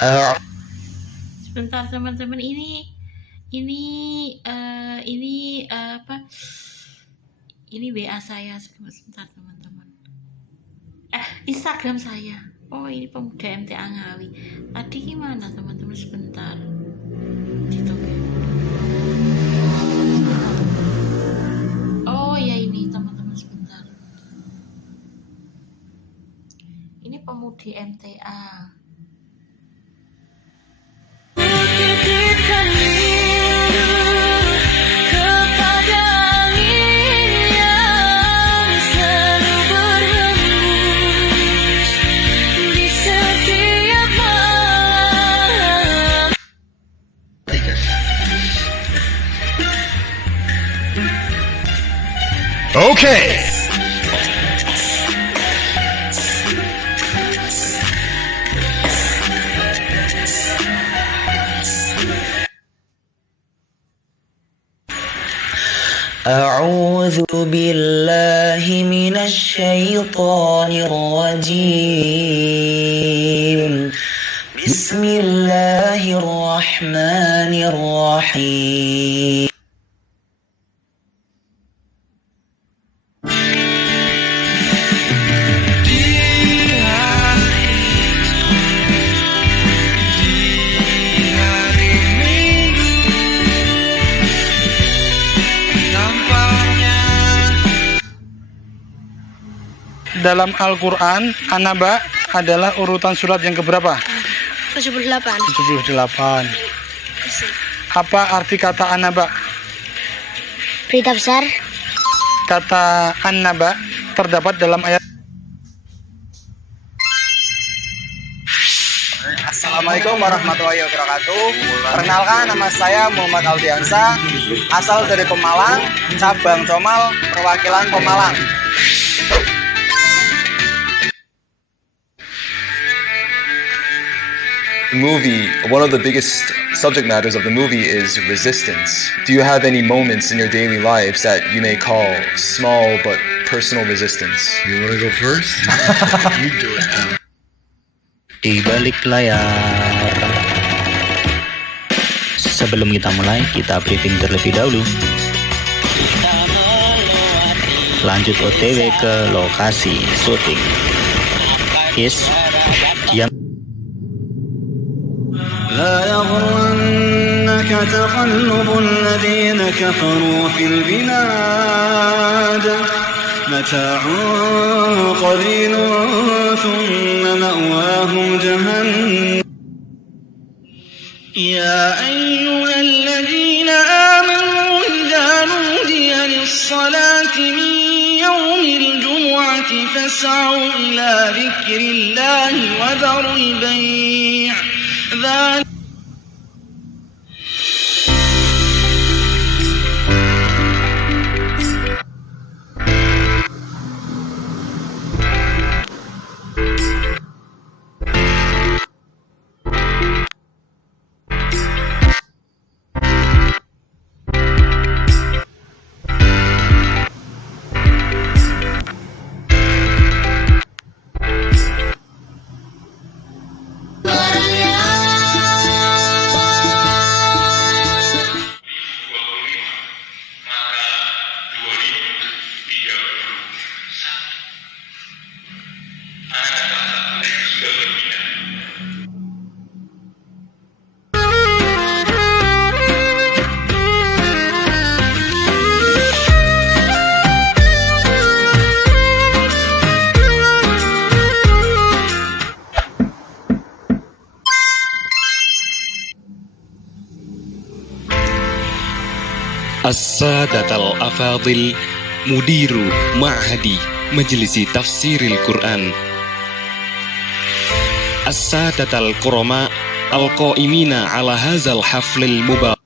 أع- Sebentar teman-teman, apa? Ini WA saya sebentar teman-teman. Instagram saya. Oh, ini pemuda MTA Ngawi. Tadi gimana teman-teman, sebentar. Ditunggu. Oh ya, ini teman-teman sebentar. Ini pemudi MTA. Okay. أعوذ بالله من الشيطان الرجيم بسم الله الرحمن الرحيم Dalam Al-Quran, An-Naba adalah urutan surat yang keberapa? 78. 78. Apa arti kata An-Naba? Berita besar. Kata An-Naba terdapat dalam ayat. Assalamualaikum warahmatullahi wabarakatuh. Perkenalkan, nama saya Muhammad Aldiansa, asal dari Pemalang, cabang Comal, perwakilan Pemalang. The movie, one of the biggest subject matters of the movie is resistance. Do you have any moments in your daily lives that you may call small but personal resistance? You want to go first? You do it. Di balik layar. Sebelum kita mulai, kita briefing terlebih dahulu. Lanjut OTW ke lokasi syuting. Yes, diam. لا يغرنك تقلب الذين كفروا في البلاد متاع قليل ثم مأواهم جهنم يا أيها الذين آمنوا إذا نودي للصلاة من يوم الجمعة فاسعوا إلى ذكر الله وذروا البيع ذلك As-Sadatal Afadil, Mudiru Ma'hadi Majlisi Tafsiril Quran, As-Sadatal Qurama Al-Qaimina ala hazal haflil mubarak.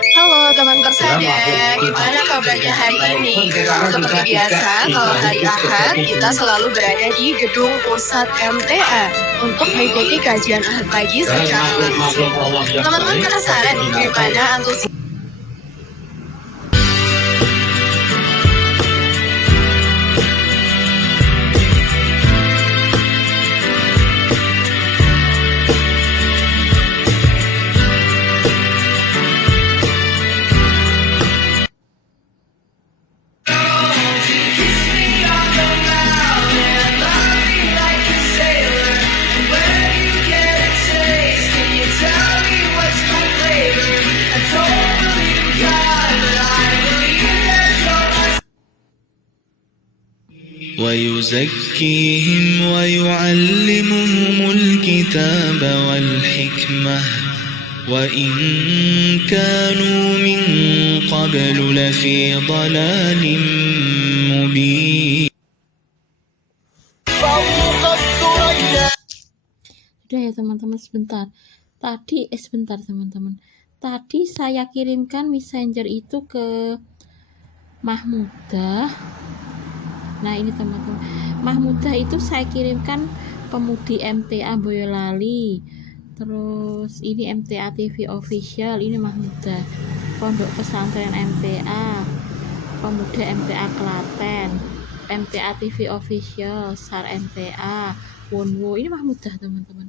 Halo teman persada, gimana kabarnya hari ini? Seperti biasa, kalau hari Ahad kita selalu berada di gedung pusat MTA untuk mengikuti kajian Ahad pagi secara langsung. Teman-teman penasaran gimana antusias? ويزكيهم ويعلمهم الكتاب والحكمة وإن كانوا من قبل لفي ضلال مبين. Sudah ya teman-teman, sebentar teman-teman. Tadi saya kirimkan messenger itu ke Mahmudah. Nah ini teman-teman, Mahmudah itu saya kirimkan pemudi MTA Boyolali. Terus ini MTA TV official, ini Mahmudah, Pondok Pesantren MTA, Pemuda MTA Klaten, MTA TV official, SAR MTA, Wonwo, ini Mahmudah teman-teman.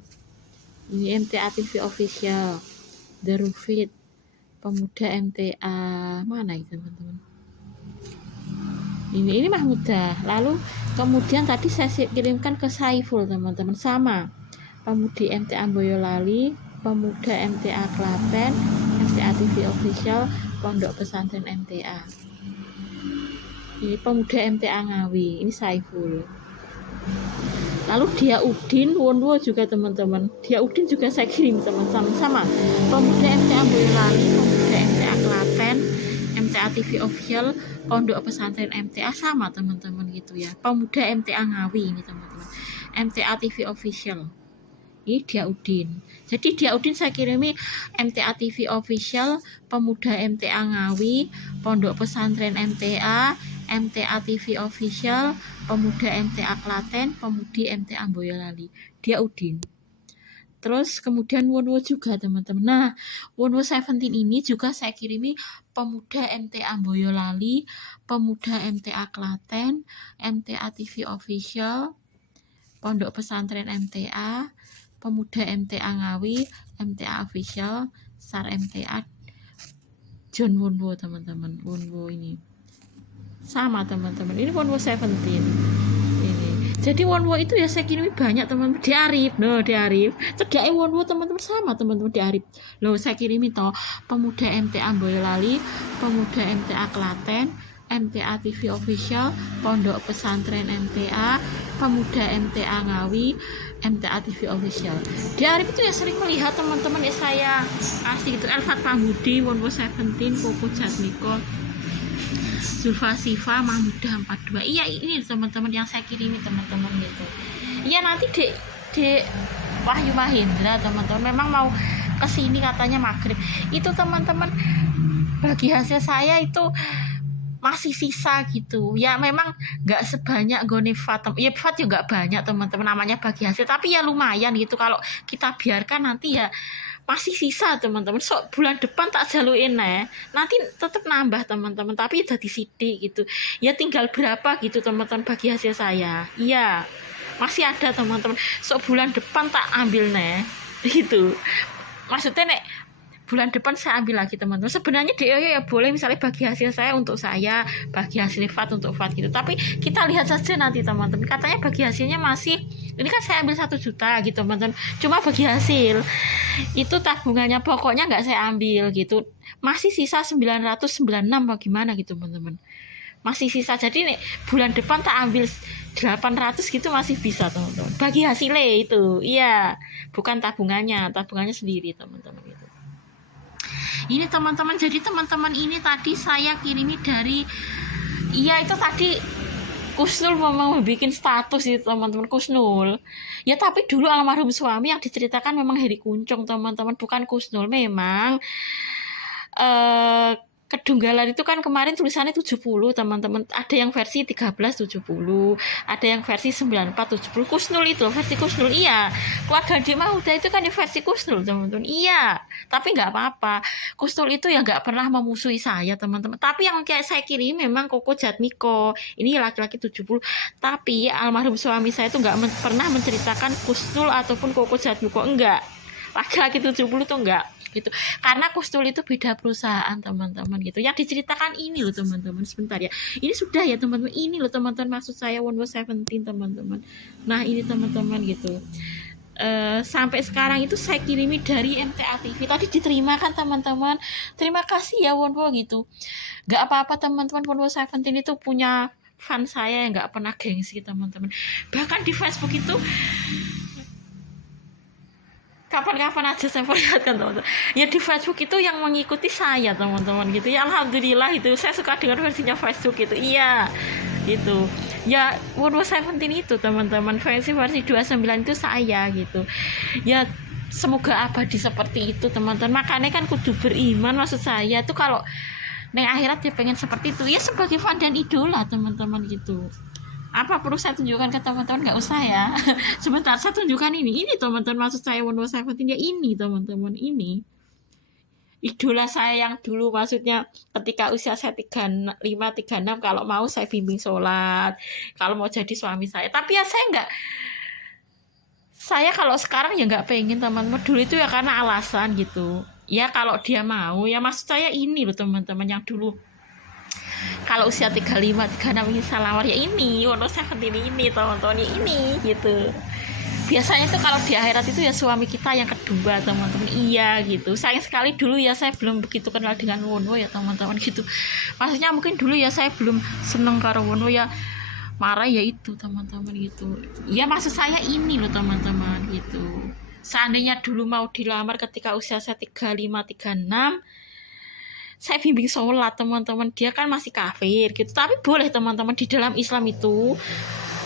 Ini MTA TV official, The Rufit, Pemuda MTA mana itu teman-teman? Ini Mahmudah. Lalu kemudian tadi saya kirimkan ke Saiful teman-teman, sama Pemudi MTA Boyolali, Pemuda MTA Klaten, MTA TV official, Pondok Pesantren MTA. Ini Pemuda MTA Ngawi, ini Saiful. Lalu Dia Udin Wonwo juga teman-teman, Dia Udin juga saya kirim teman-teman, sama Pemuda MTA Boyolali, Pemuda MTA Klaten, MTA TV official, Pondok Pesantren MTA, sama teman-teman gitu ya. Pemuda MTA Ngawi ini teman-teman, MTA TV official. Ini Dia Udin. Jadi Dia Udin saya kirimi MTA TV official, Pemuda MTA Ngawi, Pondok Pesantren MTA, MTA TV official, Pemuda MTA Klaten, Pemudi MTA Boyolali, Dia Udin. Terus kemudian Wonwo juga teman-teman. Nah, Wonwo 17 ini juga saya kirimi Pemuda MTA Boyolali, Pemuda MTA Klaten, MTA TV official, Pondok Pesantren MTA, Pemuda MTA Ngawi, MTA official, SAR MTA, John Wonwo teman-teman. Wonwo ini sama teman-teman, ini Wonwo 17 ini. Jadi Wonwo itu ya saya kirim banyak teman-teman. Di Arif, cedake Wonwo teman-teman, sama teman-teman di Arif. Loh saya kirimi toh Pemuda MTA Boyolali, Pemuda MTA Klaten, MTA TV official, Pondok Pesantren MTA, Pemuda MTA Ngawi, MTA TV official. Di Arif itu ya sering melihat teman-teman ya saya asli itu Elfat Pambudi, Wonwo 17, Koko Jatmiko, Zulfa Sifa, Mahmudah 42. Iya ini teman-teman yang saya kirimi teman-teman gitu. Iya nanti Dek Wahyu Mahendra teman-teman memang mau kesini katanya maghrib. Itu teman-teman bagi hasil saya itu masih sisa gitu ya, memang nggak sebanyak Gone Fat ya, Fat juga banyak teman-teman namanya bagi hasil, tapi ya lumayan gitu kalau kita biarkan nanti ya masih sisa teman-teman. So bulan depan tak jaluin nanti tetap nambah teman-teman, tapi udah disidik gitu ya, tinggal berapa gitu teman-teman bagi hasil saya. Iya masih ada teman-teman, so bulan depan tak ambil gitu maksudnya bulan depan saya ambil lagi teman-teman. Sebenarnya DIY ya boleh misalnya bagi hasil saya untuk saya, bagi hasil Fat untuk Fat gitu, tapi kita lihat saja nanti teman-teman. Katanya bagi hasilnya masih, ini kan saya ambil 1 juta gitu teman-teman, cuma bagi hasil itu tabungannya pokoknya nggak saya ambil gitu, masih sisa 996 bagaimana gitu teman-teman, masih sisa. Jadi nih bulan depan tak ambil 800 gitu masih bisa teman-teman bagi hasilnya itu. Iya bukan tabungannya sendiri teman-teman gitu. Ini teman-teman, jadi teman-teman ini tadi saya kirimi dari, iya itu tadi Kusnul memang bikin status itu teman-teman, Kusnul ya, tapi dulu almarhum suami yang diceritakan memang Heri Kuncung teman-teman, bukan Kusnul. Memang Kedunggalan itu kan kemarin tulisannya 70 teman-teman, ada yang versi 1370, ada yang versi 9470. Kusnul itu versi Kusnul. Iya keluarga Dik Mahmudah itu kan di versi Kusnul teman-teman. Iya tapi nggak apa-apa, Kusnul itu ya nggak pernah memusuhi saya teman-teman. Tapi yang kayak saya kirim memang Koko Jatmiko ini laki-laki 70, tapi almarhum suami saya itu nggak pernah menceritakan Kusnul ataupun Koko Jatmiko, enggak, laki-laki 70 tuh enggak gitu, karena Kusnul itu beda perusahaan teman-teman gitu. Yang diceritakan ini loh teman-teman, sebentar ya, ini sudah ya teman-teman, ini loh teman-teman maksud saya Wonwo 17 teman-teman. Nah ini teman-teman gitu, sampai sekarang itu saya kirimi dari MTA TV, tadi diterima kan teman-teman, terima kasih ya Wonwo gitu. Gak apa-apa teman-teman, Wonwo 17 itu punya fan saya yang nggak pernah gengsi teman-teman. Bahkan di Facebook itu kapan-kapan aja saya perlihatkan teman-teman. Ya di Facebook itu yang mengikuti saya teman-teman gitu. Ya alhamdulillah itu saya suka dengan versinya Facebook itu. Iya gitu. Ya Wonwo 17 itu teman-teman, versi 29 itu saya gitu. Ya semoga abadi seperti itu teman-teman. Makanya kan kudu beriman, maksud saya tuh kalau neng akhirat ya pengen seperti itu. Ya sebagai fan dan idola teman-teman gitu. Apa perlu saya tunjukkan ke teman-teman? Nggak usah ya. Sebentar saya tunjukkan ini teman-teman, maksud saya Wonwo 17 ya ini teman-teman, ini idola saya yang dulu, maksudnya ketika usia saya 35, 36 kalau mau saya bimbing sholat, kalau mau jadi suami saya. Tapi ya saya kalau sekarang ya nggak pengen teman-teman. Dulu itu ya karena alasan gitu. Ya kalau dia mau, ya maksud saya ini loh teman-teman, yang dulu kalau usia 35, 36 ini salawar ya ini, Wonwo 17 ini teman-teman, ya ini gitu. Biasanya tuh kalau di akhirat itu ya suami kita yang kedua teman-teman. Iya gitu. Sayang sekali dulu ya saya belum begitu kenal dengan Wonwo ya teman-teman gitu. Maksudnya mungkin dulu ya saya belum seneng karo Wonwo ya, marah ya itu teman-teman gitu. Ya maksud saya ini loh teman-teman gitu. Seandainya dulu mau dilamar ketika usia saya 35, 36, saya bimbing sholat teman-teman, dia kan masih kafir gitu. Tapi boleh teman-teman, di dalam Islam itu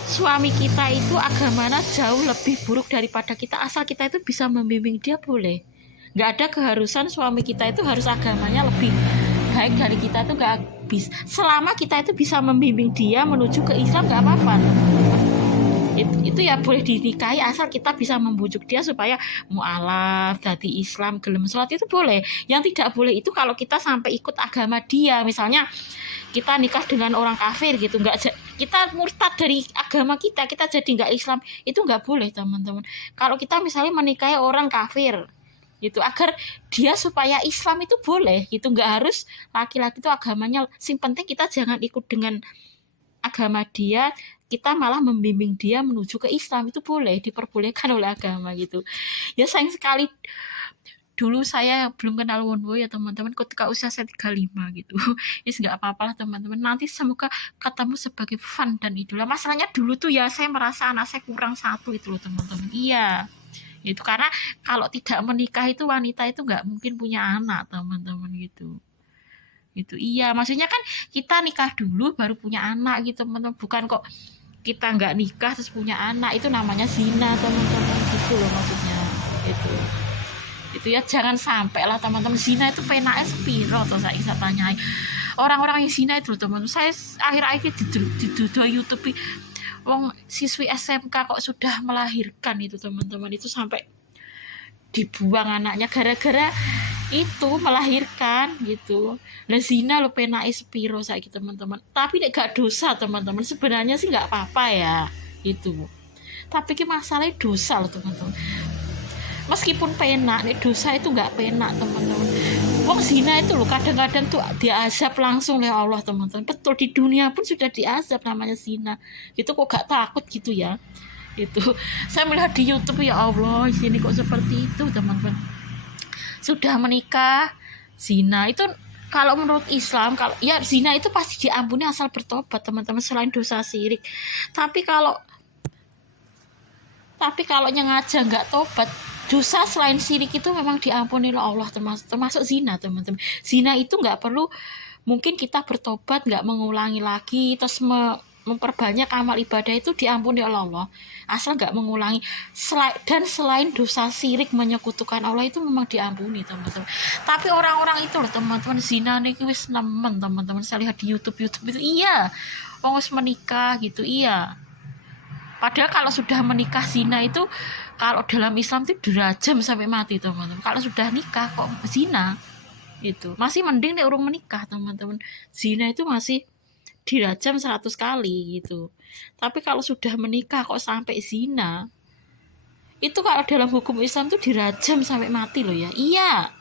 suami kita itu agamanya jauh lebih buruk daripada kita, asal kita itu bisa membimbing dia boleh. Nggak ada keharusan suami kita itu harus agamanya lebih baik dari kita, itu nggak bisa. Selama kita itu bisa membimbing dia menuju ke Islam nggak apa-apa. Itu ya boleh dinikahi asal kita bisa membujuk dia supaya mu'alaf, jadi Islam, gelem sholat, itu boleh. Yang tidak boleh itu kalau kita sampai ikut agama dia, misalnya kita nikah dengan orang kafir gitu, kita murtad dari agama kita jadi nggak Islam, itu nggak boleh teman-teman. Kalau kita misalnya menikahi orang kafir gitu agar dia supaya Islam, itu boleh gitu, nggak harus laki-laki itu agamanya, sing penting kita jangan ikut dengan agama dia, kita malah membimbing dia menuju ke Islam, itu boleh, diperbolehkan oleh agama gitu. Ya sayang sekali dulu saya belum kenal Wonwo ya teman-teman, ketika usia saya 35 gitu. Ya nggak apa-apa lah teman-teman, nanti semoga ketemu sebagai fan dan idola. Masalahnya dulu tuh ya saya merasa anak saya kurang satu itu loh teman-teman. Iya itu karena kalau tidak menikah itu wanita itu nggak mungkin punya anak teman-teman gitu. Itu iya, maksudnya kan kita nikah dulu baru punya anak gitu teman-teman, bukan kok kita nggak nikah terus punya anak, itu namanya zina teman-teman gitu loh maksudnya. Itu ya jangan sampai lah teman-teman. Zina itu penaknya sepiro atau saya tanya orang-orang yang zina itu teman-teman. Saya akhir-akhir di YouTube wong siswi SMK kok sudah melahirkan itu teman-teman, itu sampai dibuang anaknya gara-gara itu melahirkan gitu. Lah zina lo penake sepiro saiki teman-teman. Tapi nek gak dosa teman-teman, sebenarnya sih nggak apa-apa ya itu. Tapi ki masalahnya dosa loh teman-teman. Meskipun penak, nek dosa itu nggak penak teman-teman. Wong zina itu loh kadang-kadang tuh diazab langsung oleh Allah teman-teman. Betul, di dunia pun sudah diazab namanya zina. Itu kok gak takut gitu ya. Itu saya melihat di YouTube, ya Allah, sini kok seperti itu teman-teman. Sudah menikah zina itu, kalau menurut Islam, kalau ya zina itu pasti diampuni asal bertobat teman-teman, selain dosa syirik. Tapi kalau nyengaja nggak tobat, dosa selain syirik itu memang diampuni oleh Allah, termasuk zina teman-teman. Zina itu nggak perlu, mungkin kita bertobat nggak mengulangi lagi terus memperbanyak amal ibadah, itu diampuni oleh Allah asal nggak mengulangi. Dan selain dosa syirik menyekutukan Allah itu memang diampuni teman-teman. Tapi orang-orang itu loh teman-teman, zina nih wis nemen teman-teman. Saya lihat di YouTube itu iya, orang wis menikah gitu, iya. Padahal kalau sudah menikah zina itu, kalau dalam Islam itu dirajam sampai mati teman-teman. Kalau sudah nikah kok zina itu masih mending nih orang menikah teman-teman. Zina itu masih dirajam 100 kali gitu. Tapi kalau sudah menikah kok sampai zina, itu kalau dalam hukum Islam itu dirajam sampai mati loh ya. Iya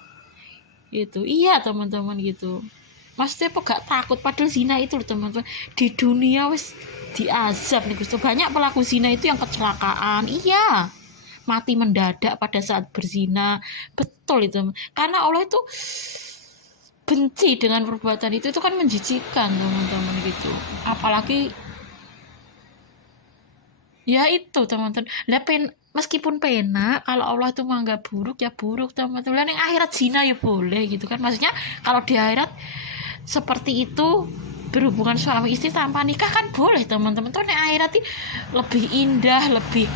itu, iya teman-teman gitu. Maksudnya apa gak takut? Padahal zina itu loh teman-teman, di dunia wis diazab nih Gusti. Banyak pelaku zina itu yang kecelakaan, iya, mati mendadak pada saat berzina. Betul itu, karena Allah itu benci dengan perbuatan itu kan menjijikkan teman-teman gitu. Apalagi Ya itu teman-teman. Lah meskipun pena, kalau Allah itu menganggap buruk ya buruk teman-teman. Lah ning akhirat zina ya boleh gitu kan. Maksudnya kalau di akhirat seperti itu berhubungan suami istri tanpa nikah kan boleh teman-teman. Tuh ning akhirat lebih indah, lebih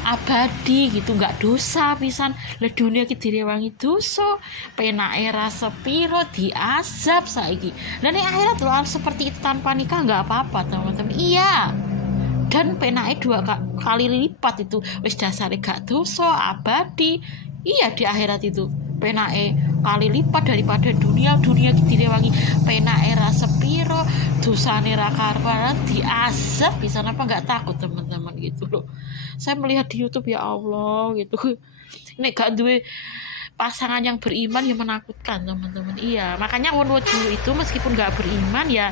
abadi gitu, nggak dosa pisan. Lah dunia iki direwangi dosa, penake ra sepiro diazab saiki. Lah ning akhirat lho seperti itu tanpa nikah nggak apa-apa teman-teman. Iya. Dan penake 2 kali lipat itu wis dasare gak dosa abadi. Iya di akhirat itu penake kali lipat daripada dunia iki direwangi penake ra sepiro, dosane ra karuan, diazab bisa apa nggak takut teman-teman gitu loh. Saya melihat di YouTube ya Allah gitu. Nek gak duwe pasangan yang beriman ya menakutkan teman-teman. Iya, makanya wong dulu itu meskipun gak beriman ya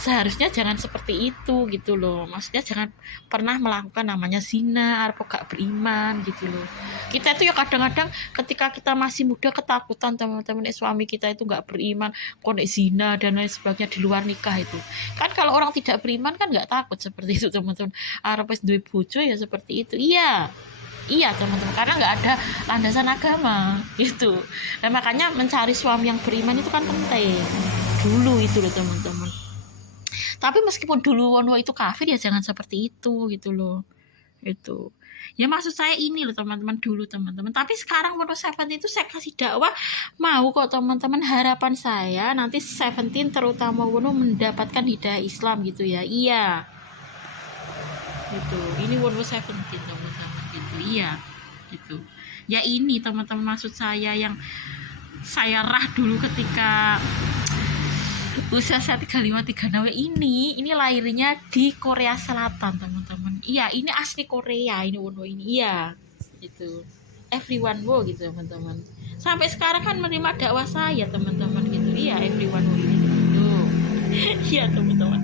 seharusnya jangan seperti itu gitu loh. Maksudnya jangan pernah melakukan namanya zina atau gak beriman gitu loh. Kita itu ya kadang-kadang ketika kita masih muda ketakutan teman-teman, suami kita itu gak beriman, konek zina dan lain sebagainya di luar nikah itu. Kan kalau orang tidak beriman kan gak takut seperti itu teman-teman. Arep wis duwe bojo ya seperti itu. Iya teman-teman, karena nggak ada landasan agama gitu. Nah makanya mencari suami yang beriman itu kan penting dulu itu loh teman-teman. Tapi meskipun dulu Wonwo itu kafir ya jangan seperti itu gitu loh. Itu. Ya maksud saya ini loh teman-teman dulu teman-teman. Tapi sekarang Wonwo Seventeen itu saya kasih dakwah mau kok teman-teman. Harapan saya nanti Seventeen terutama Wonwo mendapatkan hidayah Islam gitu ya. Iya. Gitu. Ini Wonwo Seventeen teman-teman gitu. Iya. Gitu. Ya ini teman-teman maksud saya yang saya rah dulu ketika usia saya 35-36 ini lahirnya di Korea Selatan teman-teman. Iya ini asli Korea ini Wonwo ini iya gitu. Everyone Wo gitu teman-teman. Sampai sekarang kan menerima dakwah saya teman-teman gitu. Iya Everyone Wo ini gitu. Iya teman-teman.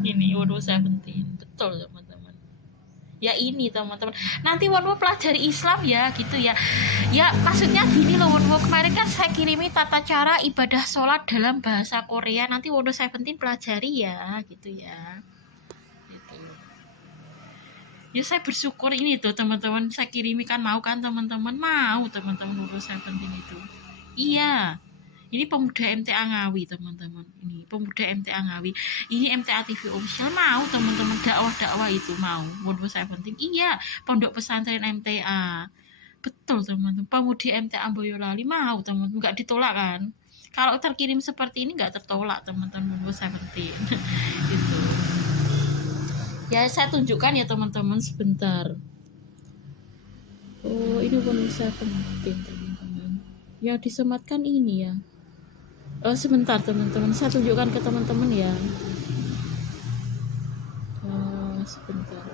Ini Wonwo Seventeen betul teman-teman. Ya ini teman-teman. Nanti Wonwo pelajari Islam ya gitu ya. Ya maksudnya gini loh Wonwo, kemarin kan saya kirimi tata cara ibadah sholat dalam bahasa Korea. Nanti Wonwo Seventeen pelajari ya gitu ya. Gitu. Ya saya bersyukur ini tuh teman-teman. Saya kirimi kan mau kan teman-teman. Mau teman-teman Wonwo Seventeen itu. Iya. Ini pemuda MTA Ngawi teman-teman. Ini pemuda MTA Ngawi. Ini MTA TV official mau teman-teman dakwah-dakwah itu mau. Wonwo Seventeen. Iya, pondok pesantren MTA. Betul teman-teman. Pemudi MTA Boyolali mau teman-teman. Enggak ditolak kan? Kalau terkirim seperti ini enggak tertolak teman-teman Wonwo Seventeen. Gitu. Ya saya tunjukkan ya teman-teman sebentar. Oh, ini Wonwo Seventeen teman-teman. Yang disematkan ini ya. Oh sebentar teman-teman, saya tunjukkan ke teman-teman ya. Sebentar.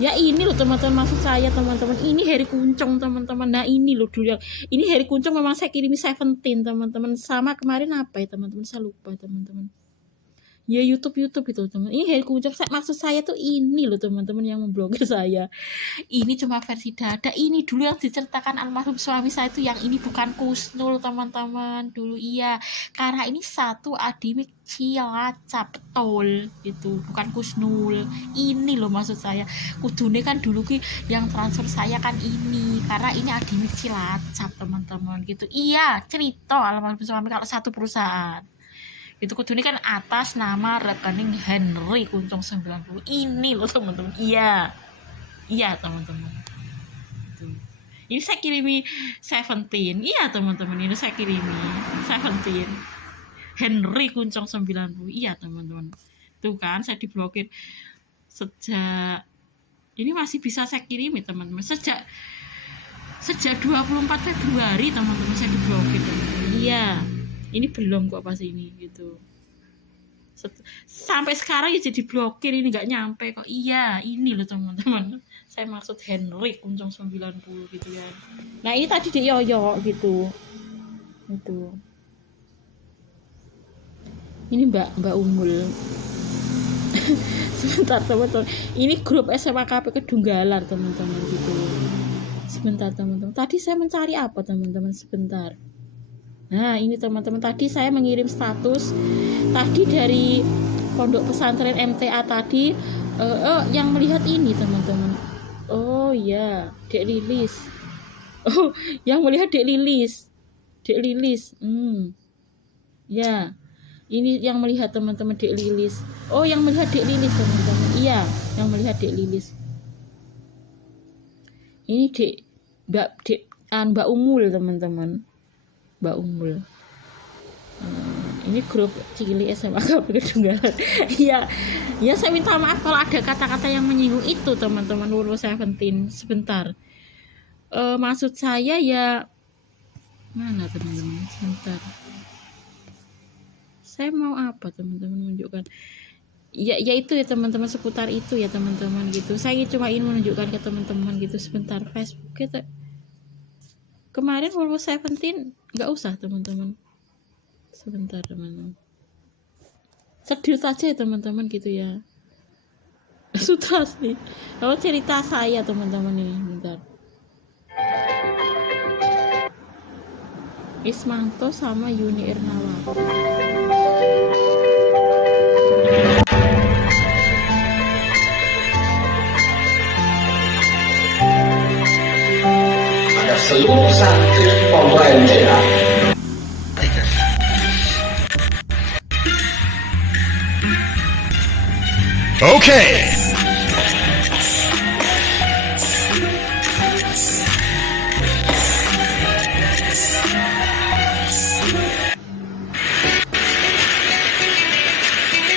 Ya ini loh teman-teman maksud saya teman-teman. Ini Heri Kuncung teman-teman. Nah ini loh dulu yang ini Heri Kuncung memang saya kirimi 17 teman-teman. Sama kemarin apa ya teman-teman? Saya lupa teman-teman. Ya YouTube itu teman. Ini Heri Kuncung. Maksud saya tuh ini loh teman-teman yang memblokir saya. Ini cuma versi dada. Ini dulu yang diceritakan almarhum suami saya itu yang ini bukan kusnul teman-teman. Dulu iya. Karena ini satu adimik cilacap betul gitu. Bukan kusnul. Ini loh maksud saya. Kudune kan dulu ki yang transfer saya kan ini. Karena ini adimik cilacap teman-teman gitu. Iya cerita almarhum suami kalau satu perusahaan. Itu kudu ini kan atas nama rekening Henry Kuncung 90. Ini loh teman-teman. Iya teman-teman. Ini saya kirimi 17. Iya teman-teman. Ini saya kirimi 17. Henry Kuncung 90. Iya teman-teman. Tuh kan saya diblokir sejak ini masih bisa saya kirimi teman-teman. Sejak 24 Februari teman-teman saya diblokir teman-teman. Iya. Ini belum kok pas ini gitu. Sampai sekarang ya jadi blokir ini nggak nyampe kok. Iya ini loh teman-teman. Saya maksud Henry Kuncung 90 gitu ya. Nah ini tadi di Yoyo gitu. Itu. Ini Mbak Umul. Sebentar teman-teman. Ini grup SMA KP Kedunggalar teman-teman gitu. Sebentar teman-teman. Tadi saya mencari apa teman-teman sebentar. Nah ini teman-teman tadi saya mengirim status tadi dari pondok pesantren MTA tadi Yang melihat ini teman-teman. Oh ya, Dek Lilis. Oh, yang melihat Dek Lilis. Dek Lilis. Ya. Ini yang melihat teman-teman Dek Lilis. Oh, yang melihat Dek Lilis teman-teman. Iya, yang melihat Dek Lilis. Ini Mbak Umul teman-teman. Mbak Umul. Ini grup cilik SMA Kapal Kedunggalan. Iya, ya saya minta maaf kalau ada kata-kata yang menyinggung itu teman-teman. Wurwo 17 sebentar. Maksud saya ya mana teman-teman? Sebentar. Saya mau apa teman-teman menunjukkan? Ya itu ya teman-teman, seputar itu ya teman-teman gitu. Saya cuma ingin menunjukkan ke teman-teman gitu. Sebentar, Facebook kita kemarin Wurwo 17 nggak usah teman-teman. Sebentar teman-teman. Sedih saja ya teman-teman gitu ya. Sudah sih. Kalau cerita saya teman-teman ini, bentar. Ismanto sama Yuni Ernawati. Pada seluruh santri Pondok MTA. Okay.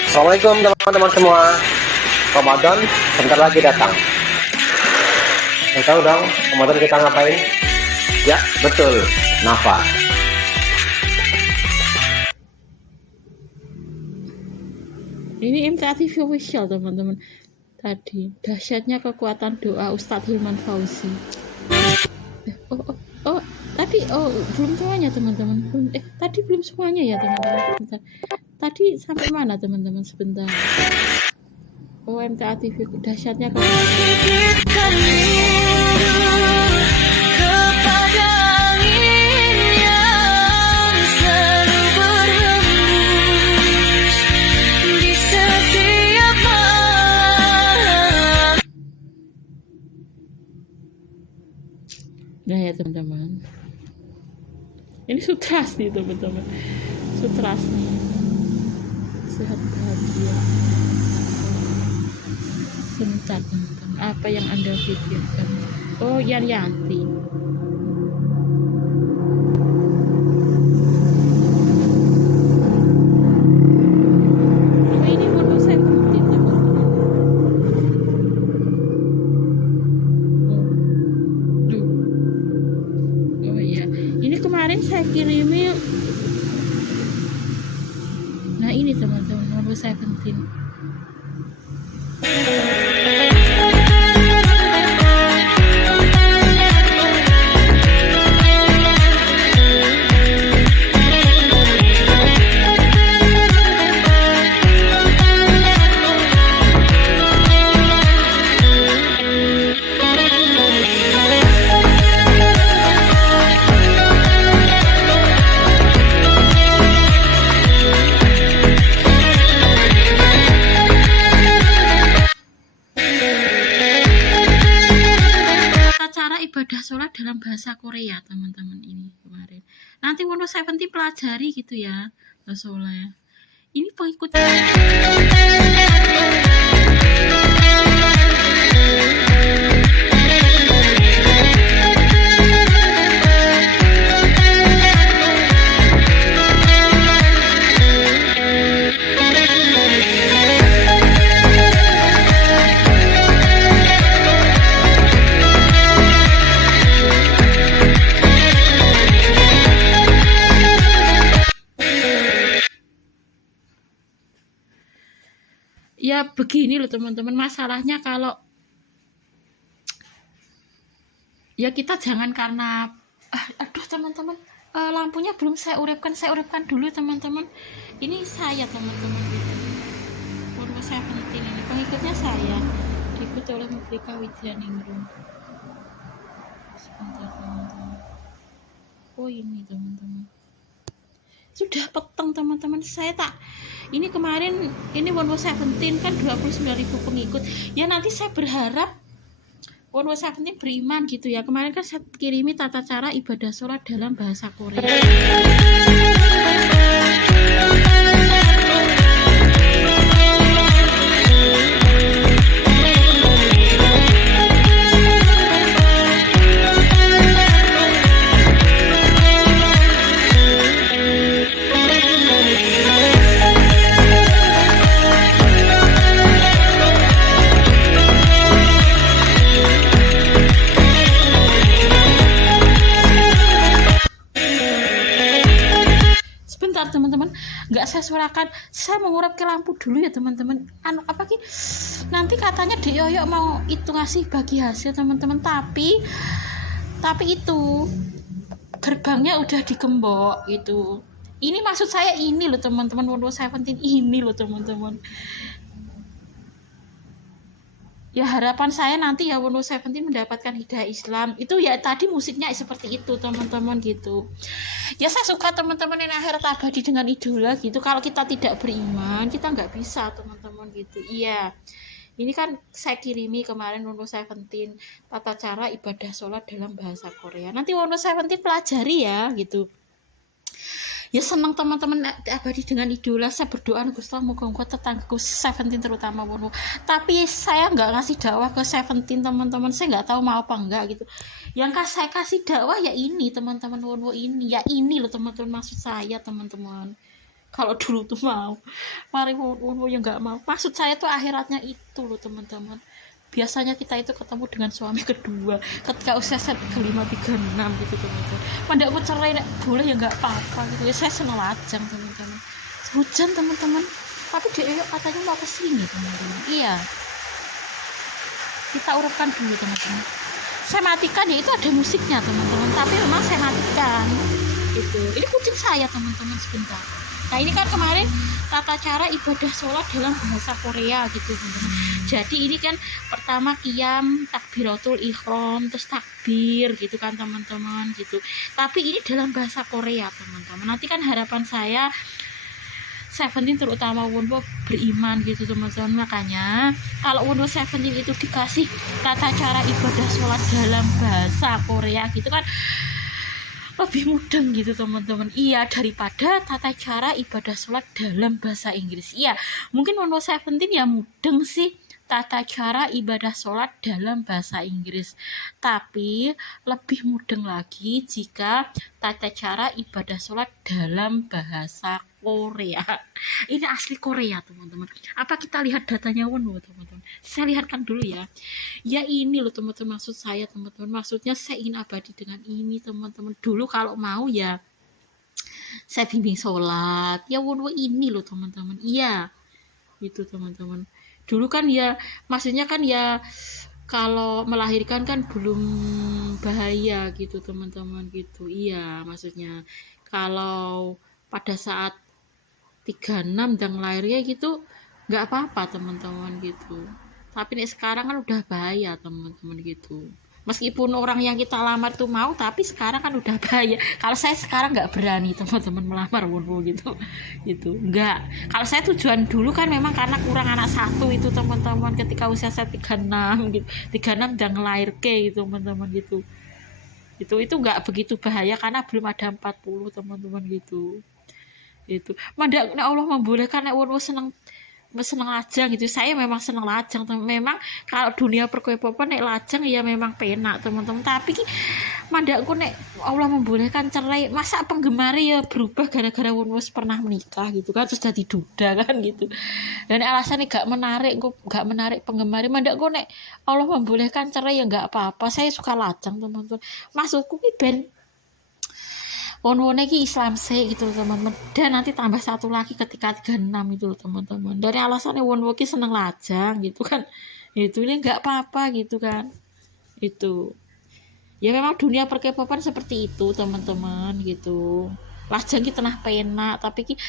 Assalamualaikum teman-teman semua. Ramadan sebentar lagi datang. Tahu dong, Ramadan kita ngapain? Ya, betul, nafas. Ini MTA TV official teman-teman. Tadi dahsyatnya kekuatan doa Ustadz Hilman Fauzi. Tadi belum semuanya teman-teman. Tadi belum semuanya ya teman-teman. Sebentar. Tadi sampai mana teman-teman? Sebentar. MTA TV dahsyatnya kekuatan. Nah ya teman-teman, ini sutras nih teman-teman, sutras nih, sehat bahagia. Sebentar teman-teman, apa yang Anda pikirkan? Oh, Yanti. Kemarin saya kirimi. Nah ini teman-teman, Wurwo 17. Ibadah sholat dalam bahasa Korea teman-teman, ini kemarin. Nanti Wurwo 17 pelajari gitu ya sholat. Ini pengikut. Ya begini loh teman-teman, masalahnya kalau ya kita jangan karena aduh teman-teman, lampunya belum saya uripkan dulu teman-teman. Ini saya teman-teman gitu. Wurwo 17 ini pengikutnya saya, diikuti oleh Muflika Widyaningrum. Sebentar teman-teman. Oh ini teman-teman. sudah peteng teman-teman. Saya tak ini kemarin ini One More 17 kan 29.000 pengikut ya, nanti saya berharap One More 17 beriman gitu ya. Kemarin kan saya kirimi tata cara ibadah sholat dalam bahasa Korea. Teman-teman, nggak saya suarakan, saya mengurap ke lampu dulu ya teman-teman. Nanti katanya Yoyo mau itu ngasih bagi hasil teman-teman, tapi itu gerbangnya udah digembok gitu. Ini maksud saya ini loh teman-teman, One More 17 ini loh teman-teman. Ya harapan saya nanti ya One More 17 mendapatkan hidayah Islam. Itu ya tadi musiknya seperti itu teman-teman gitu. Ya saya suka teman-teman yang akhirat abadi dengan idola gitu. Kalau kita tidak beriman kita nggak bisa teman-teman gitu. Iya, ini kan saya kirimi kemarin One More 17 tata cara ibadah sholat dalam bahasa Korea. Nanti One More 17 pelajari ya gitu. Ya senang teman-teman abadi dengan idola. Saya berdoa Gusti Allah moga-moga tetanggaku 17 terutama One More. Tapi saya nggak ngasih dakwah ke 17 teman-teman. Saya nggak tahu mau apa enggak gitu. Yang saya kasih dakwah ya ini teman-teman, One More ini. Ya ini loh teman-teman maksud saya teman-teman. Kalau dulu tuh mau, mari One More yang nggak mau. Maksud saya tuh akhiratnya itu loh teman-teman. Biasanya kita itu ketemu dengan suami kedua ketika usia kelima 36 gitu teman-teman. Mandak mau cerai boleh ya nggak apa-apa gitu ya. Saya seneng lajang teman-teman. Hujan teman-teman. Tapi dia katanya mau kesini teman-teman. Iya. Kita urutkan dulu teman-teman. Saya matikan ya, itu ada musiknya teman-teman. Tapi memang saya matikan. Gitu. Ini kucing saya teman-teman sebentar. Nah ini kan kemarin tata cara ibadah sholat dalam bahasa Korea gitu teman-teman. Jadi ini kan pertama qiyam, takbiratul ihram, terus takbir gitu kan teman-teman gitu. Tapi ini dalam bahasa Korea teman-teman. Nanti kan harapan saya 17 terutama One More beriman gitu teman-teman. Makanya kalau One More 17 itu dikasih tata cara ibadah sholat dalam bahasa Korea gitu kan lebih mudeng gitu teman-teman. Iya, daripada tata cara ibadah sholat dalam bahasa Inggris. Iya, mungkin One More 17 ya mudeng sih tata cara ibadah sholat dalam bahasa Inggris, tapi lebih mudeng lagi jika tata cara ibadah sholat dalam bahasa Korea. Ini asli Korea teman-teman. Apa kita lihat datanya One More teman-teman? Saya lihatkan dulu ya. Ya ini loh teman-teman maksud saya teman-teman. Maksudnya saya ingin abadi dengan ini teman-teman. Dulu kalau mau ya saya bimbing sholat. Ya One More ini loh teman-teman. Iya, itu teman-teman. Dulu kan ya maksudnya kan ya kalau melahirkan kan belum bahaya gitu teman-teman gitu. Iya, maksudnya kalau pada saat 36 dan lahirnya gitu nggak apa-apa teman-teman gitu. Tapi nih sekarang kan udah bahaya teman-teman gitu. Meskipun orang yang kita lamar tuh mau, tapi sekarang kan udah bahaya. Kalau saya sekarang nggak berani teman-teman melamar One More gitu, nggak. Kalau saya tujuan dulu kan memang karena kurang anak satu itu teman-teman. Ketika usia saya 36 gitu, 36 udah ngelahir ke gitu teman-teman gitu. Itu nggak begitu bahaya karena belum ada 40 teman-teman gitu. Itu. Mandak Allah membolehkan One More seneng lajang gitu. Saya memang seneng lajang memang kalau dunia perkopopan nek lajang ya memang penak teman-teman, tapi mandakku nek Allah membolehkan cerai masa penggemar ya berubah gara-gara One More pernah menikah gitu kan terus jadi duda kan gitu, dan alasannya gak menarik penggemar. Mandakku nek Allah membolehkan cerai ya gak apa-apa, saya suka lajang teman-teman. Maksudku ki ben One More ki Islam sih gitu teman-teman, dan nanti tambah satu lagi ketika 36 itu loh teman-teman. Dari alasannya One More ki seneng lajang gitu kan, itu ini nggak apa-apa gitu kan. Itu ya memang dunia perkepopan seperti itu teman-teman gitu. Lajang ki tenah penak, tapi ki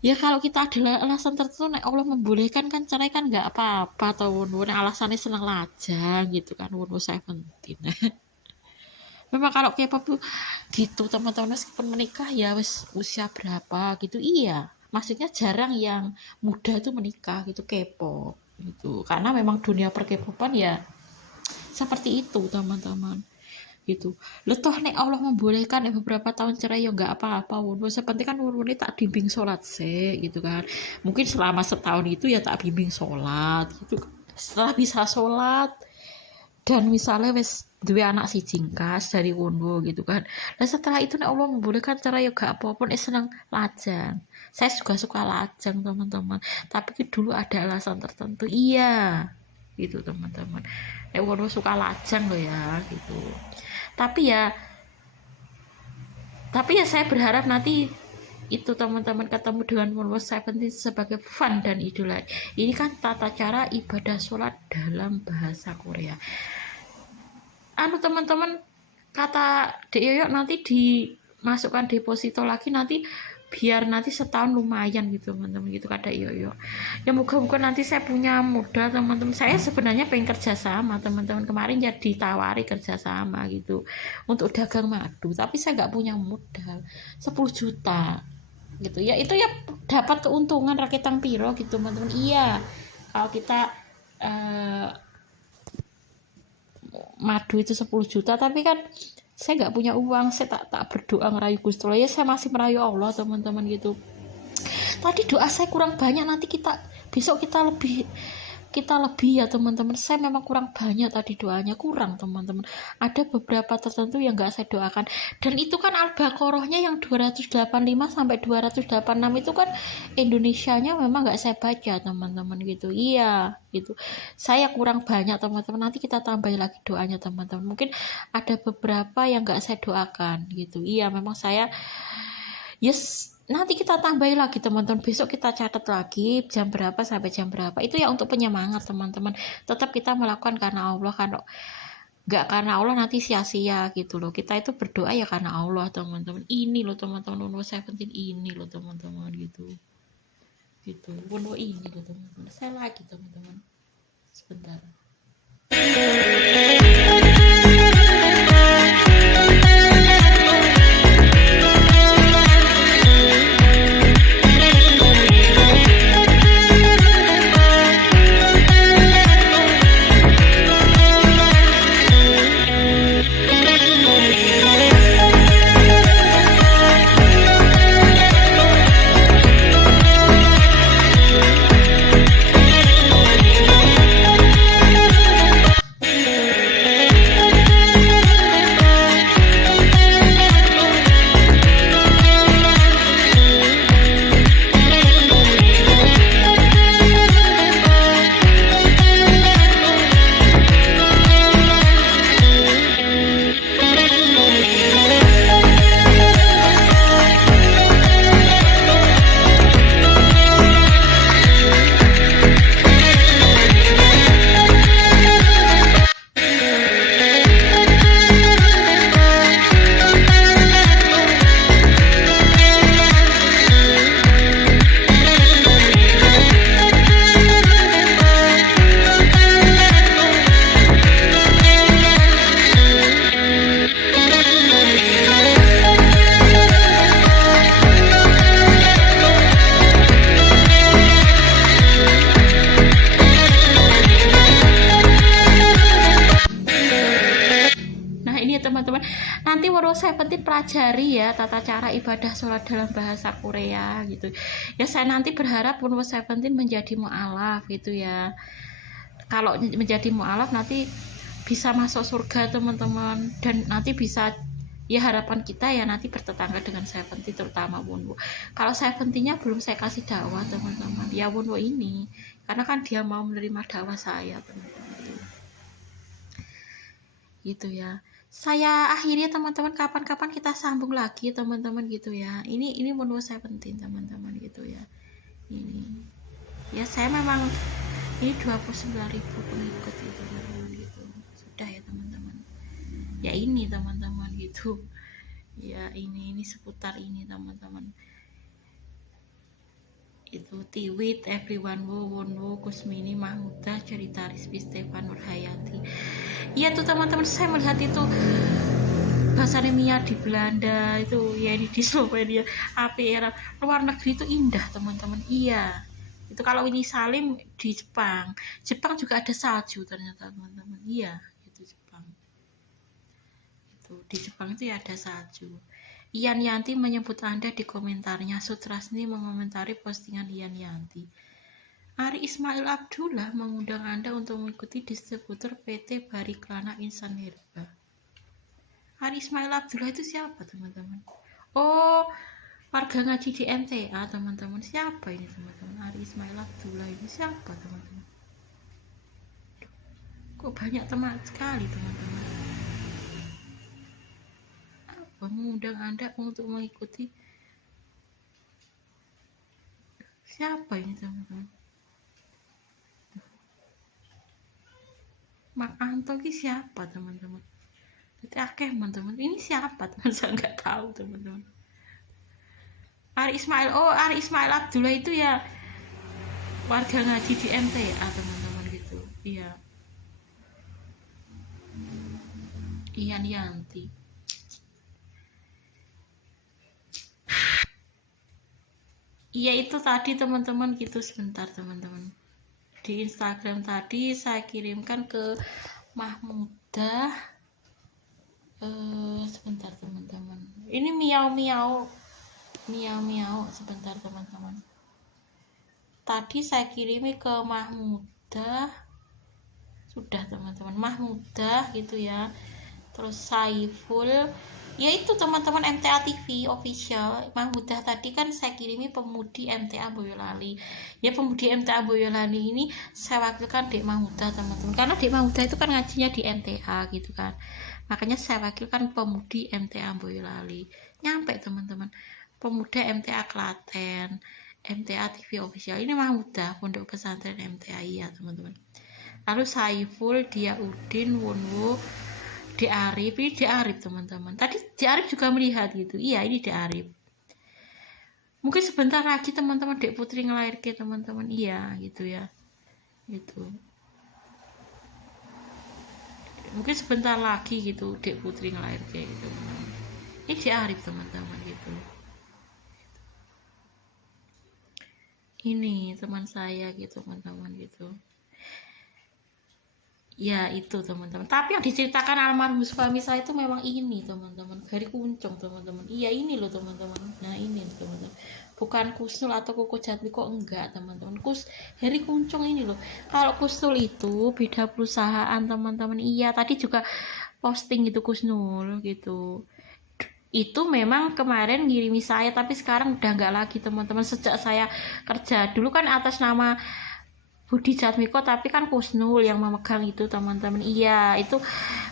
ya kalau kita ada alasan tertentu nek Allah membolehkan kan cerai kan nggak apa-apa. Atau One More alasannya seneng lajang gitu kan One More 17. Memang kalau K-pop tuh gitu teman-teman, meskipun menikah ya wis usia berapa gitu, iya maksudnya jarang yang muda tuh menikah gitu K-pop gitu, karena memang dunia per K-popan ya seperti itu teman-teman gitu. Toh nek Allah membolehkan beberapa tahun cerai ya nggak apa-apa wun. Sepenting kan wun tak bimbing sholat sih gitu kan. Mungkin selama setahun itu ya tak bimbing sholat gitu. Setelah bisa sholat dan misalnya wes dua anak si jingkas dari wunwo gitu kan. Dan setelah itu nek Allah membolehkan cerai ya gak apa-apa, nek seneng lajang. Saya juga suka lajang teman-teman. Tapi dulu ada alasan tertentu. Iya gitu teman-teman. Nek wunwo suka lajang loh ya gitu. Tapi ya saya berharap nanti itu teman-teman ketemu dengan Moonwatch 17 sebagai fun dan idola. Ini kan tata cara ibadah sholat dalam bahasa Korea. Teman-teman, kata Dek Yoyo nanti dimasukkan deposito lagi nanti biar nanti setahun lumayan gitu teman-teman gitu kata Yoyo. Ya moga-moga nanti saya punya modal teman-teman. Saya sebenarnya pengen kerja sama teman-teman, kemarin ya ditawari kerja sama gitu untuk dagang madu, tapi saya nggak punya modal 10 juta gitu ya. Itu ya dapat keuntungan rakitan piro gitu teman-teman. Iya kalau kita madu itu 10 juta, tapi kan saya nggak punya uang, saya tak berdoa ngerayu Gusti Allah, ya saya masih merayu Allah teman-teman gitu. Tadi doa saya kurang banyak, nanti besok kita lebih ya teman-teman. Saya memang kurang banyak tadi doanya, kurang teman-teman. Ada beberapa tertentu yang nggak saya doakan, dan itu kan Al-Baqarahnya yang 285 sampai 286 itu kan Indonesianya memang nggak saya baca teman-teman gitu. Iya gitu, saya kurang banyak teman-teman. Nanti kita tambah lagi doanya teman-teman. Mungkin ada beberapa yang nggak saya doakan gitu. Iya memang saya nanti kita tambahin lagi teman-teman. Besok kita catat lagi jam berapa sampai jam berapa. Itu ya untuk penyemangat teman-teman. Tetap kita melakukan karena Allah, kan nggak karena Allah nanti sia-sia gitu loh. Kita itu berdoa ya karena Allah teman-teman. Ini loh teman-teman, Moonwatch 17 ini loh teman-teman gitu. Ini loh teman-teman. Saya lagi teman-teman. Sebentar. Teman-teman, nanti Moonwatch 17 pelajari ya tata cara ibadah sholat dalam bahasa Korea gitu ya. Saya nanti berharap Moonwatch 17 menjadi mu'alaf gitu ya. Kalau menjadi mu'alaf nanti bisa masuk surga teman-teman, dan nanti bisa ya, harapan kita ya nanti bertetangga dengan 17 terutama Wunwo. Kalau 17-nya belum saya kasih dakwah teman-teman ya, Wunwo ini karena kan dia mau menerima dakwah saya teman-teman gitu ya. Saya akhirnya teman-teman, kapan-kapan kita sambung lagi teman-teman gitu ya. Ini Moonwatch 17 teman-teman gitu ya. Ini ya saya memang ini 29.000 pengikut gitu teman-teman gitu. Sudah ya teman-teman. Ya ini teman-teman gitu. Ya ini seputar ini teman-teman. Itu Tiwit, Everyone Wonwo, Kusmini, Mahmuda, Cerita Rizky, Stefan Nurhayati. Iya tuh teman-teman, saya melihat itu bahasanya Mia di Belanda itu, ya ini di Slovenia, APR luar negeri itu indah teman-teman. Iya, itu kalau ini Salim di Jepang. Jepang juga ada salju ternyata teman-teman. Iya, itu Jepang. Itu di Jepang itu ya ada salju. Ian Yanti menyebut Anda di komentarnya. Sutrasni mengomentari postingan Ian Yanti. Ari Ismail Abdullah mengundang Anda untuk mengikuti distributor PT Bariklana Insan Herba. Ari Ismail Abdullah itu siapa teman-teman? Oh, warga ngaji di MTA teman-teman. Siapa ini teman-teman? Ari Ismail Abdullah ini siapa teman-teman? Kok banyak teman sekali teman-teman? Apa mengundang Anda untuk mengikuti? Siapa ini teman-teman? Mak Anto ini siapa teman-teman? Itu akeh teman-teman. Ini siapa teman? Saya nggak tahu teman-teman. Ari Ismail, oh Ari Ismail Abdullah itu ya warga ngaji di MTA teman-teman gitu. Iya. Ian Yanti. Iya itu tadi teman-teman gitu, sebentar teman-teman. Di Instagram tadi saya kirimkan ke Mahmudah. Sebentar teman-teman. Ini miau sebentar teman-teman. Tadi saya kirimi ke Mahmudah. Sudah teman-teman, Mahmudah gitu ya. Terus Saiful. Ya itu teman-teman, MTA TV official. Mahmudah tadi kan saya kirimi pemudi MTA Boyolali. Ya pemudi MTA Boyolali ini saya wakilkan Dek Mahmudah teman-teman. Karena Dek Mahmudah itu kan ngajinya di MTA gitu kan. Makanya saya wakilkan pemudi MTA Boyolali. Nyampe teman-teman. Pemuda MTA Klaten, MTA TV official. Ini Mahmudah, Pondok Pesantren MTA ya teman-teman. Lalu Saiful, Diaudin, Wonwo, Di Arif, ini Di Arif teman-teman. Tadi Di Arif juga melihat gitu. Iya, ini Di Arif. Mungkin sebentar lagi teman-teman Dek Putri ngelahirkan teman-teman. Iya, gitu ya. Gitu. Mungkin sebentar lagi gitu Dek Putri ngelahirkan gitu. Ini Di Arif teman-teman gitu. Ini teman saya gitu teman-teman gitu. Ya itu teman-teman. Tapi yang diceritakan almarhum suami saya itu memang ini teman-teman. Gari Kuncung teman-teman. Iya ini loh teman-teman. Nah ini teman-teman. Bukan Kusnul atau Koko Jatmi kok enggak teman-teman. Heri Kuncung ini loh. Kalau Kusnul itu beda perusahaan teman-teman. Iya tadi juga posting itu Kusnul gitu. Itu memang kemarin ngirimi saya tapi sekarang udah enggak lagi teman-teman. Sejak saya kerja dulu kan atas nama Budi Jatmiko tapi kan Kusnul yang memegang itu teman-teman. Iya itu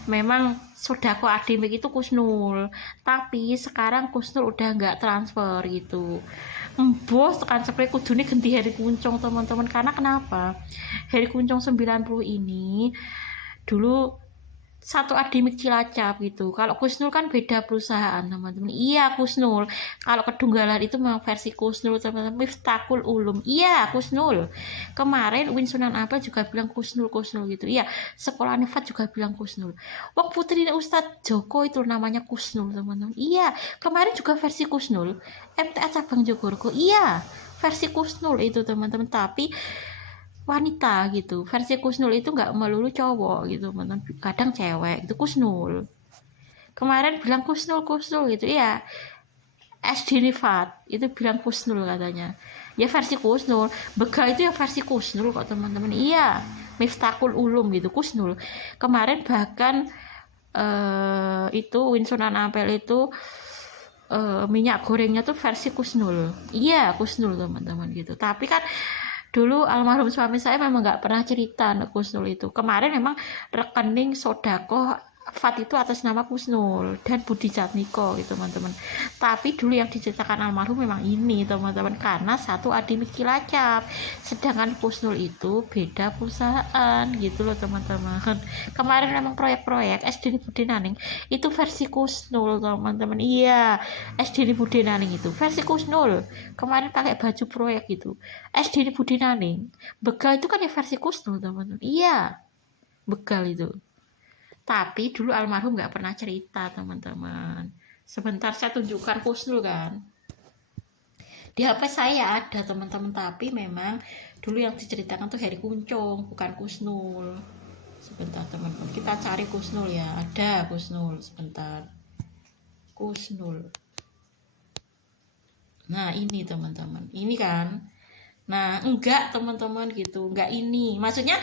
memang Sodako Ademik itu Kusnul, tapi sekarang Kusnul udah nggak transfer gitu. Bos tekan spray kudune ganti Heri Kuncung teman-teman. Karena kenapa? Heri Kuncung 90 ini dulu satu Ademik Cilacap gitu. Kalau Kusnul kan beda perusahaan teman-teman. Iya Kusnul. Kalau Kedunggalan itu memang versi Kusnul teman-teman. Miftahul Ulum. Iya Kusnul. Kemarin Win Sunan Ampel juga bilang Kusnul gitu. Iya sekolah Nifat juga bilang Kusnul. Wong putri Ustadz Joko itu namanya Kusnul teman-teman. Iya kemarin juga versi Kusnul. MTA Cabang Jogorgo. Iya versi Kusnul itu teman-teman. Tapi wanita gitu. Versi Kusnul itu nggak melulu cowok gitu, teman-teman. Kadang cewek itu Kusnul. Kemarin bilang Kusnul gitu ya. SD Nifat itu bilang Kusnul katanya. Ya versi Kusnul. Begal itu ya versi Kusnul kok teman-teman. Iya, Miftahul Ulum gitu Kusnul. Kemarin bahkan itu Win Sunan Ampel itu minyak gorengnya tuh versi Kusnul. Iya Kusnul teman-teman gitu. Tapi kan dulu almarhum suami saya memang nggak pernah cerita Kusnul itu. Kemarin memang rekening Sodako Fat itu atas nama Kusnul dan Budi Jatmiko gitu teman-teman. Tapi dulu yang diceritakan almarhum memang ini teman-teman, karena satu Ademik Cilacap. Sedangkan Kusnul itu beda perusahaan gitu loh teman-teman. Kemarin memang proyek-proyek SD Budi Naning itu versi Kusnul teman-teman. Iya SD Budi Naning itu versi Kusnul. Kemarin pakai baju proyek gitu. SD Budi Naning. Begal itu kan ya versi Kusnul teman-teman. Iya Begal itu. Tapi dulu almarhum nggak pernah cerita, teman-teman. Sebentar saya tunjukkan Kusnul kan. Di HP saya ada, teman-teman, tapi memang dulu yang diceritakan tuh Heri Kuncung, bukan Kusnul. Sebentar, teman-teman. Kita cari Kusnul ya. Ada Kusnul, sebentar. Kusnul. Nah, ini teman-teman. Ini kan. Nah, enggak teman-teman gitu. Enggak ini. Maksudnya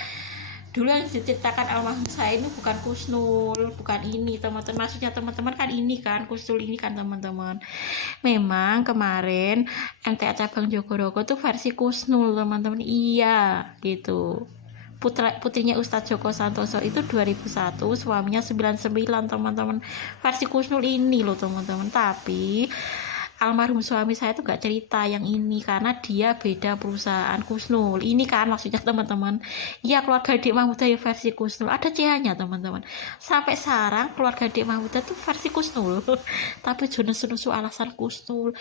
dulu yang diceritakan almarhum saya ini bukan Kusnul, bukan ini teman-teman. Maksudnya teman-teman kan ini kan Kusnul ini kan teman-teman. Memang kemarin MTA cabang Jogorogo tuh versi Kusnul teman-teman. Iya gitu. Putrinya Ustadz Joko Santoso itu 2001, suaminya 99 teman-teman. Versi Kusnul ini loh teman-teman. Tapi almarhum suami saya tuh gak cerita yang ini karena dia beda perusahaan Kusnul. Ini kan maksudnya teman-teman. Ya keluarga Dik Mahmuda ya versi Kusnul. Ada CH-nya teman-teman. Sampai sekarang keluarga Dik Mahmuda tuh versi Kusnul. Tapi jenis-jenis alasan Kusnul.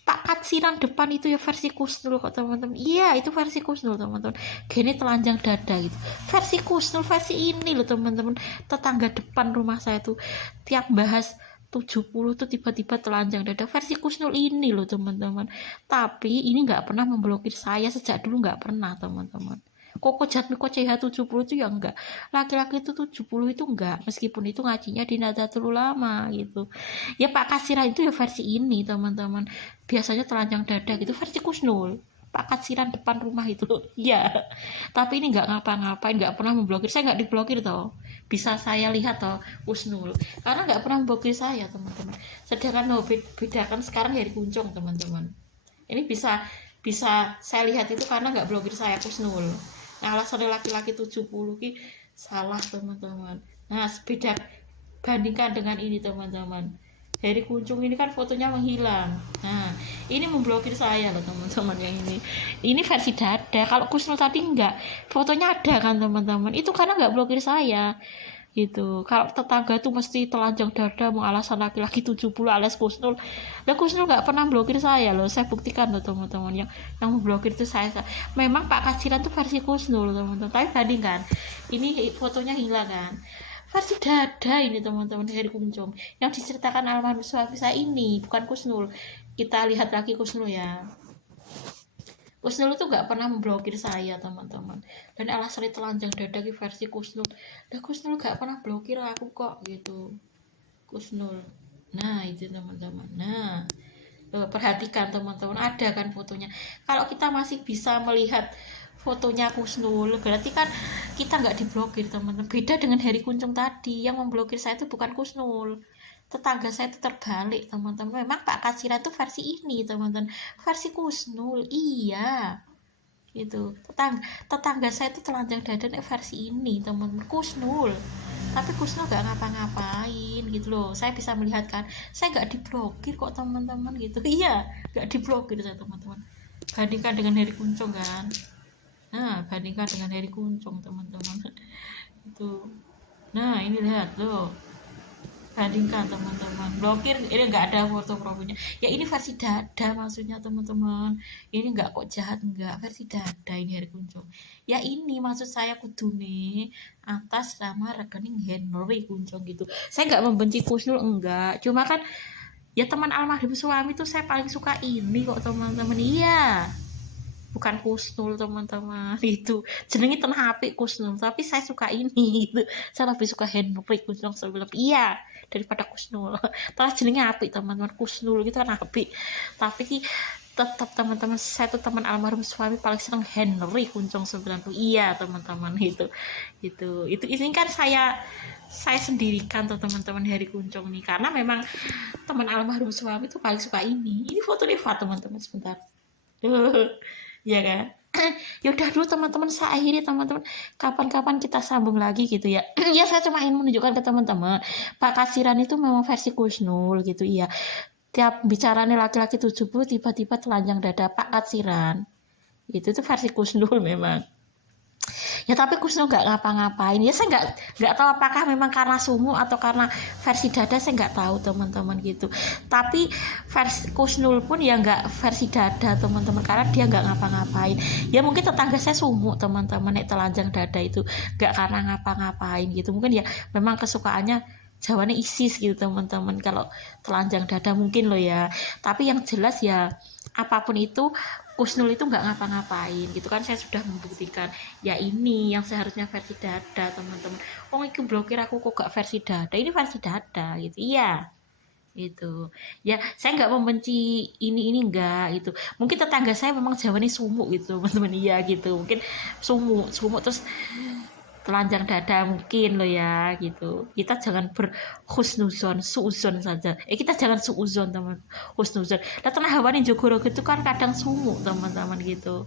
Pak Katsiran depan itu ya versi Kusnul kok teman-teman. Iya itu versi Kusnul teman-teman. Gini telanjang dada gitu. Versi Kusnul versi ini loh teman-teman. Tetangga depan rumah saya tuh tiap bahas 70 tuh tiba-tiba telanjang dada versi Kusnul ini loh teman-teman. Tapi ini nggak pernah memblokir saya sejak dulu, nggak pernah teman-teman. Koko Jatmiko CH70 itu ya enggak. Laki-laki itu 70 itu enggak, meskipun itu ngajinya di Nahdlatul Ulama gitu. Ya Pak Katsiran itu ya versi ini teman-teman. Biasanya telanjang dada gitu versi Kusnul. Pak Katsiran depan rumah itu ya. Tapi ini nggak ngapa-ngapain, nggak pernah memblokir. Saya nggak diblokir toh, bisa saya lihat toh Kusnul karena nggak pernah memblokir saya teman-teman. Sedangkan bedakan sekarang Heri Kuncung teman-teman. Ini bisa saya lihat itu karena nggak blokir saya Kusnul. Nah alasan laki-laki 70 ki salah teman-teman. Nah beda bandingkan dengan ini teman-teman. Heri Kuncung ini kan fotonya menghilang. Nah, ini memblokir saya loh teman-teman yang ini. Ini versi dada. Kalau Kusnul tadi enggak, fotonya ada kan teman-teman. Itu karena enggak blokir saya. Gitu. Kalau tetangga tuh mesti telanjang dada mau alasan laki-laki 70 alias Kusnul. Lah Kusnul enggak pernah blokir saya loh. Saya buktikan loh teman-teman yang memblokir itu saya. Memang Pak Katsiran tuh versi Kusnul teman-teman. Tapi bandingkan. Ini fotonya hilang kan. Versi dada ini teman-teman Heri Kuncung yang diceritakan almarhum suami saya ini bukan Kusnul. Kita lihat lagi Kusnul ya. Kusnul itu nggak pernah memblokir saya teman-teman. Dan alasan telanjang dada di versi Kusnul. Dan Kusnul nggak pernah blokir aku kok gitu. Kusnul. Nah itu teman-teman. Nah perhatikan teman-teman, ada kan fotonya. Kalau kita masih bisa melihat fotonya Kusnul, berarti kan kita nggak diblokir teman-teman. Beda dengan Heri Kuncung tadi, yang memblokir saya itu bukan Kusnul, tetangga saya itu terbalik teman-teman. Memang Pak Katsiran itu versi ini teman-teman, versi Kusnul. Iya gitu. Tetangga saya itu telanjang dada versi ini teman-teman, Kusnul. Tapi Kusnul nggak ngapa-ngapain gitu loh. Saya bisa melihat kan, saya nggak diblokir kok teman-teman gitu. Iya nggak diblokir saya teman-teman. Bandingkan dengan Heri Kuncung kan. Nah, bandingkan dengan Heri Kuncung teman-teman. Itu. Nah, ini lihat loh. Bandingkan teman-teman. Blokir ini nggak ada foto profilnya. Ya ini versi dada maksudnya teman-teman. Ini nggak kok jahat enggak, versi dada ini Heri Kuncung. Ya ini maksud saya kudune atas nama rekening Henry Kuncung gitu. Saya nggak membenci Kusnul enggak. Cuma kan ya teman almarhum suami tuh saya paling suka ini kok teman-teman. Iya. Bukan Kusnul teman-teman, itu jenenge ten HP Kusnul, tapi saya suka ini gitu. Saya lebih suka Henry Kuncung sebelum iya daripada Kusnul. Terus jenenge apik teman-teman, Kusnul gitu kan apik. Tapi tetap teman-teman, saya tuh teman almarhum suami paling senang Henry Kuncung 90. Iya teman-teman, itu ini kan saya sendirikan tuh teman-teman Heri Kuncung nih, karena memang teman almarhum suami tuh paling suka ini foto Rifa teman-teman. Sebentar ya kan. Yaudah dulu teman-teman, saya akhiri teman-teman, kapan-kapan kita sambung lagi gitu ya. Ya saya cuma ingin menunjukkan ke teman-teman, Pak Katsiran itu memang versi Kusnul gitu. Iya tiap bicaranya laki-laki 70 tiba-tiba telanjang dada Pak Katsiran itu tuh versi Kusnul memang. Ya tapi Kusnul nggak ngapa-ngapain. Ya saya nggak tahu apakah memang karena sumuk atau karena versi dada, saya nggak tahu teman-teman gitu. Tapi versi Kusnul pun ya nggak versi dada teman-teman, karena dia nggak ngapa-ngapain. Ya mungkin tetangga saya sumuk teman-teman, nek telanjang dada itu nggak karena ngapa-ngapain gitu. Mungkin ya memang kesukaannya Jawaannya ISIS gitu teman-teman, kalau telanjang dada mungkin loh ya. Tapi yang jelas ya apapun itu Kusnul itu nggak ngapa-ngapain gitu kan, saya sudah membuktikan. Ya ini yang seharusnya versi dada teman-teman. Oh itu blokir aku kok gak versi dada, ini versi dada gitu. Iya itu ya, saya nggak membenci ini enggak gitu. Mungkin tetangga saya memang jawabannya sumuk gitu teman-teman, iya gitu, mungkin sumuk terus telanjang dada mungkin loh ya gitu. Kita jangan berhusnuzon, suuzon saja. Kita jangan suuzon teman, husnuzon. Nah tenang hawanin Jogoro gitu kan kadang sumuk teman-teman gitu.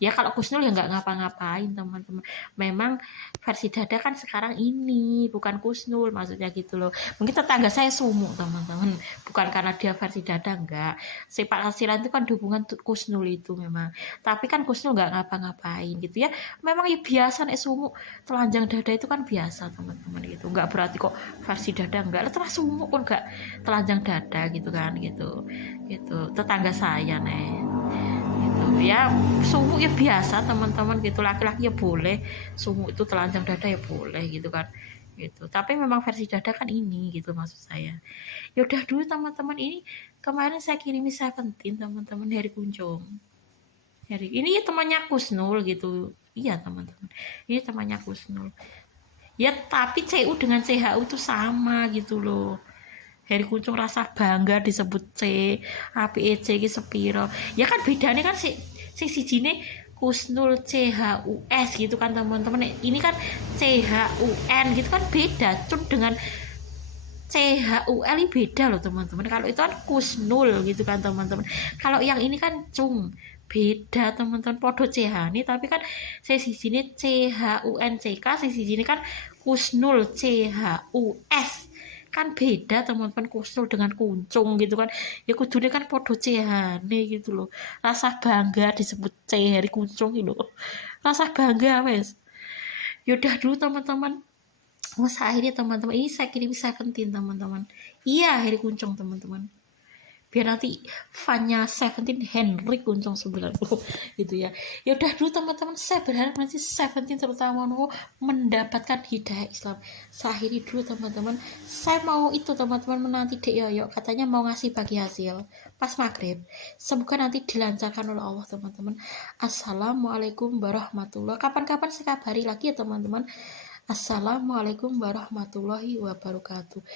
Ya kalau Kusnul ya nggak ngapa-ngapain teman-teman. Memang versi dada kan sekarang ini bukan Kusnul maksudnya gitu loh. Mungkin tetangga saya sumuk teman-teman, bukan karena dia versi dada, enggak. Sepak kasiran itu kan hubungan Kusnul itu memang. Tapi kan Kusnul nggak ngapa-ngapain gitu ya. Memang ya biasa nih sumuk telanjang dada itu kan biasa teman-teman gitu. Nggak berarti kok versi dada enggak. Lah terus sumuk pun nggak telanjang dada gitu kan gitu. Gitu. Tetangga saya nih. Gitu ya, sumuk ya biasa teman-teman gitu, laki-laki ya boleh sumuk itu, telanjang dada ya boleh gitu kan gitu. Tapi memang versi dada kan ini gitu maksud saya. Ya udah dulu teman-teman, ini kemarin saya kirimi Seventeen teman-teman dari Kuncung. Ini ya temannya Kusnul gitu. Iya teman-teman, ini temannya Kusnul. Ya tapi CU dengan CHU itu sama gitu loh. Heri Kuncung rasa bangga disebut C, APEC ki sepiro. Ya kan bedanya kan si sijine Kusnul CHUS gitu kan teman-teman. Ini kan CHUN gitu kan beda. Cun dengan CHUL ini beda loh teman-teman. Kalau itu kan Kusnul gitu kan teman-teman. Kalau yang ini kan Cung, beda teman-teman. Podo CH ini tapi kan sisi sini CHUNCK, sisi sini kan Kusnul CHUS. Kan beda teman-teman, Kusnul dengan Kuncung gitu kan. Ya kudune kan podo CHane gitu loh. Rasa bangga disebut C Heri Kuncung gitu loh. Rasa bangga wes. Yaudah dulu teman-teman. Masa akhirnya teman-teman, ini saya kirim Seventeen teman-teman. Iya Heri Kuncung teman-teman. Biar nanti fannya Seventeen Henry Kuncung 90 gitu ya. Ya udah dulu teman-teman, saya berharap nanti Seventeen terutama mendapatkan hidayah Islam. Saya akhiri dulu teman-teman. Saya mau itu teman-teman menanti Dek Yoyo katanya mau ngasih bagi hasil pas maghrib. Semoga nanti dilancarkan oleh Allah teman-teman. Assalamualaikum warahmatullahi. Kapan-kapan saya kabari lagi ya teman-teman. Assalamualaikum warahmatullahi wabarakatuh.